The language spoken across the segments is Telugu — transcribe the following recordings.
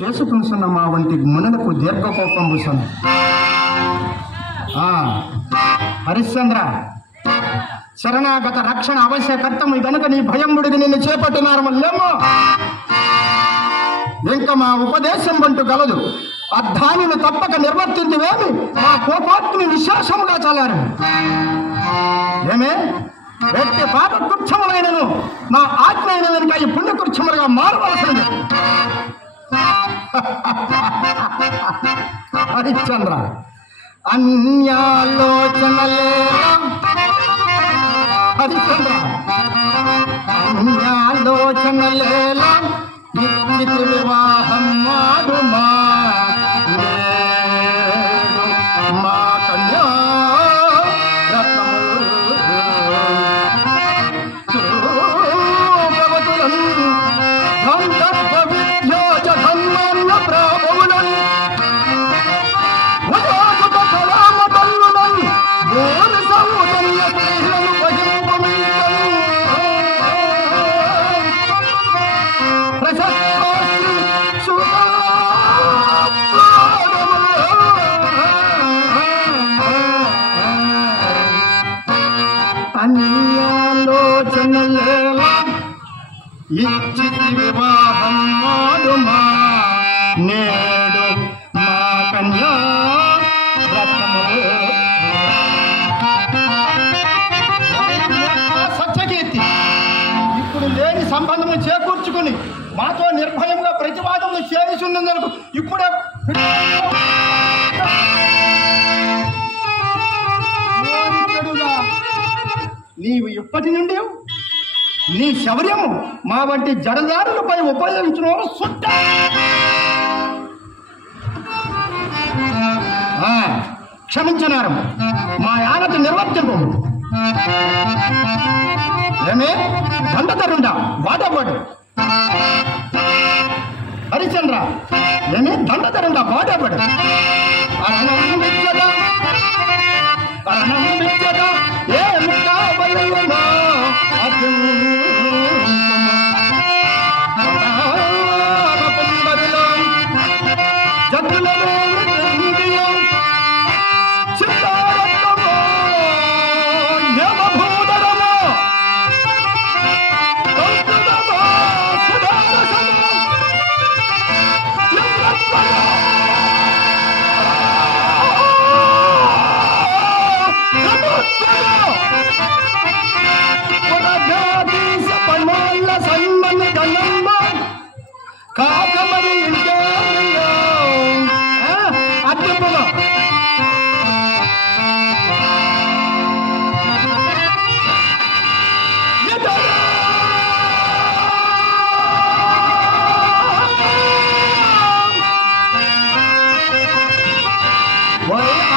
చేసుకున్న మా వంటి మునులకు దీర్ఘకోపంబుసను. హరిశ్చంద్ర, శరణాగత రక్షణ అవశ్యకర్తము గనుక నీ భయంబుడికి నిన్ను చేపట్టినారు మళ్ళేమో. ఇంకా మా ఉపదేశం వంటూ గలదు, అర్థానిని తప్పక నిర్వర్తించివేమి మా కోపాత్ని విశ్వాసముగా చాలారు. ఏమే వ్యక్తి పాప కృత్యములైనను మా ఆజ్ఞ అయిన వెనుక ఈ పుణ్యకృత్యములుగా మారవలసినది. హరిశ్చంద్ర, అన్యాలోచనలేలా హరిశ్చంద్ర, అన్యాలోచనలేలా నిత్య వివాహం మాడుమా మా కన్యా అన్యాలోచనలేలా ఇచ్చితి వివాహం మాడుమా నేడు మా కన్యా సత్యకీర్తి. ఇప్పుడు లేని సంబంధము చేకూర్చుకుని మాతో నిర్భయంగా ప్రతివాదము చేస్తున్నందుకు ఇప్పుడే నీవు ఇప్పటి నుండి నీ శౌర్యము మా వంటి జడదారులపై ఉపయోగించిన సుట్ట. క్షమించినారు మా యానత నిర్వర్తింపు. ఏమే దండధరుండా వాడవాడు. హరిశ్చంద్ర, ఏమే దండధరుండా వాడవాడు. ఏ ముక్కాబలయునా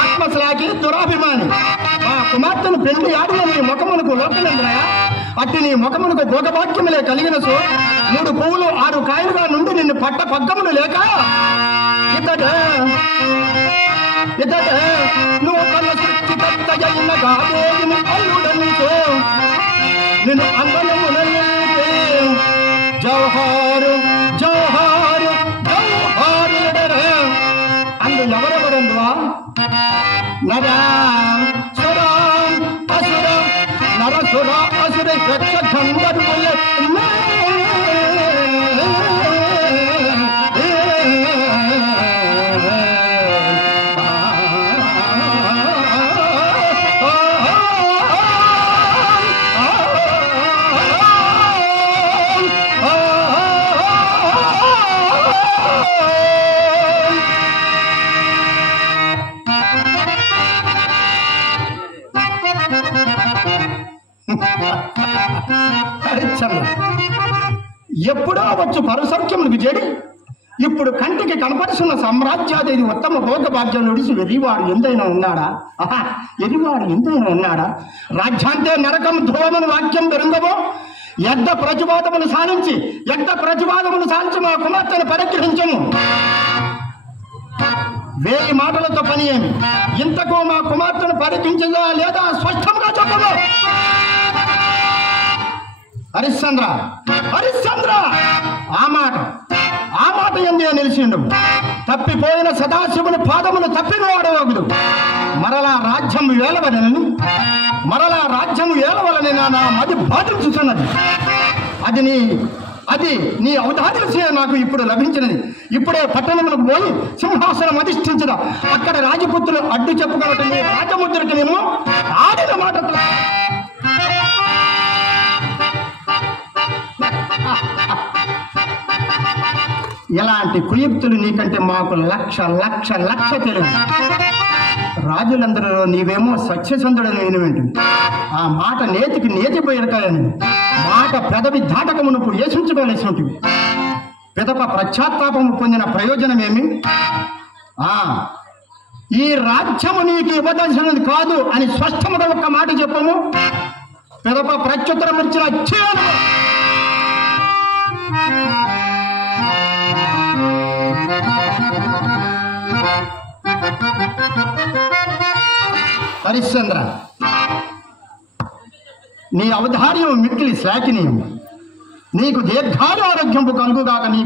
ఆత్మశ్లాకి దురాభిమాని మా కుమార్తెను పెళ్లి ఆడిన నీ ముఖమునకు లోకలేంద్రయ. అట్టి నీ ముఖమునకు భోగభాగ్యములే కలిగిన సో 3 పువ్వులు 6 కాయలుగా నుండి నిన్ను పట్ట పగ్గములు లేక ఇతడే నూతన సృష్టికర్తయైన గాదేవిని అల్లుడనితో నిన్ను అందనమునైతే జవహారు జవహారు జవహారు అందు ఎవరెవరందువా నరా సురా అసుర నరసుర అసుర యక్ష గంధర్వుల ఎప్పుడో వచ్చు పరసఖ్యములకు చెడి ఇప్పుడు కంటికి కనపరుస్తున్న సామ్రాజ్యాదేవి ఉత్తమ భోగభాగ్యం నుడిసి ఎరివాడు ఎంతైనా ఉన్నాడా? ఎరివాడు ఎంతైనా ఉన్నాడా? రాజ్యాంతే నరకం ధ్రువమని వాక్యం పెరుంగవో యద్ద ప్రతివాదమును సాధించి మా కుమార్తెను పరిగ్రహించము. 1000 మాటలతో పని ఏమి? ఇంతకు మా కుమార్తెను పరిగ్రహించిందా లేదా స్పష్టంగా చెప్పము. హరిశ్చంద్ర, ఆ మాట ఎందే నిలిచిండు. తప్పిపోయిన సదాశివుని పాదములు తప్పిన వాడవగుదు. మరలా రాజ్యం ఏలవలని నా మది బాధించుతున్నది. అది నీ అవధానసే నాకు ఇప్పుడు లభించినది. ఇప్పుడే పట్టణములకు పోయి సింహాసనం అధిష్ఠించద. అక్కడ రాజపుత్రులు అడ్డు చెప్పుకోవటం రాజముద్రకినేమో ఆడిన మాట. ఇలాంటి కుయుక్తులు నీకంటే మాకు లక్ష లక్ష లక్ష తెలియదు. రాజులందరూ నీవేమో సత్యసంధుడని వినివింటుంది. ఆ మాట నేతికి నేతి పోయిరకాయని మాట పెదవి దాటకమునకు యేసించుకోలేసి ఉంటుంది. పిదప పశ్చాత్తాపము పొందిన ప్రయోజనమేమి? ఈ రాజ్యము నీకు ఇవ్వదలసినది కాదు అని స్పష్టముగా ఒక్క మాట చెప్పము. పిదప ప్రత్యుత్తరం ఇచ్చిన చేయను. హరిశ్చంద్ర, నీ అవధార్యం మిక్కిలి శ్లాఘనీయం. నీకు దీర్ఘారోగ్యంపు కలుగుగాక. నీ